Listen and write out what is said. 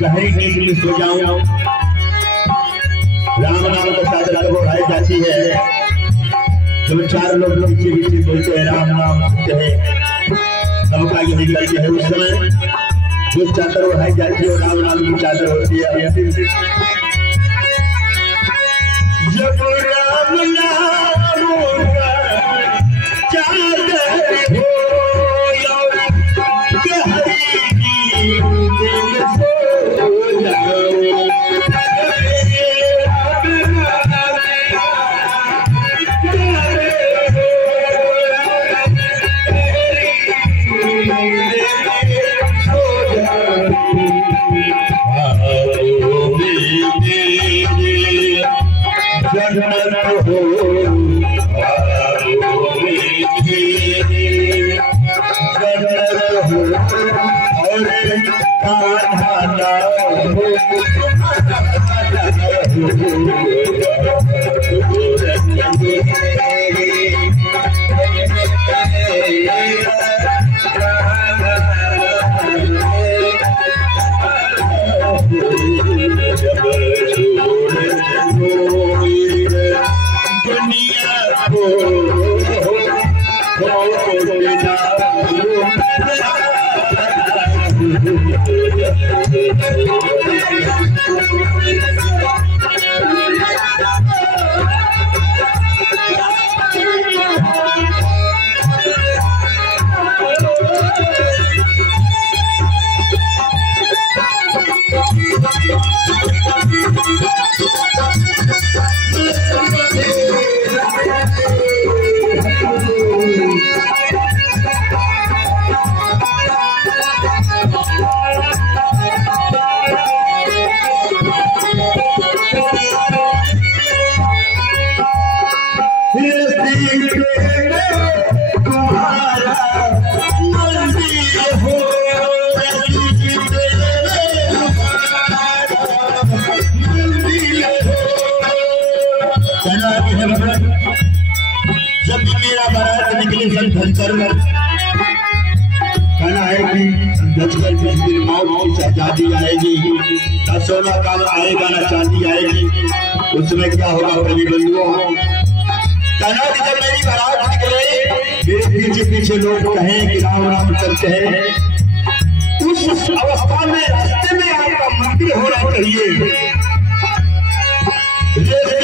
गहरी नींद में सो जाऊं, राम नाम का चादर उड़ाई जाती है। जब चार लोग पीछे पीछे बोलते हैं राम नाम सुनते हैं, सबका यही गलती है। उस समय जो चादर उड़ाई जाती है राम नाम की चादर होती है। जब राम नाम का चादर हो कहती है भगवान जब भी मेरा बारात निकले संधर कहना है कि संधर जिस दिन मौत की शहजादी आएगी ना सोना काम आएगा ना चांदी आएगी उसमें क्या होगा कभी बंधुओं कहना कि जब मेरी बारात निकले मेरे पीछे पीछे लोग कहें कि राम राम करते हैं उस अवस्था में रास्ते में आपका मंदिर होना चाहिए चाहे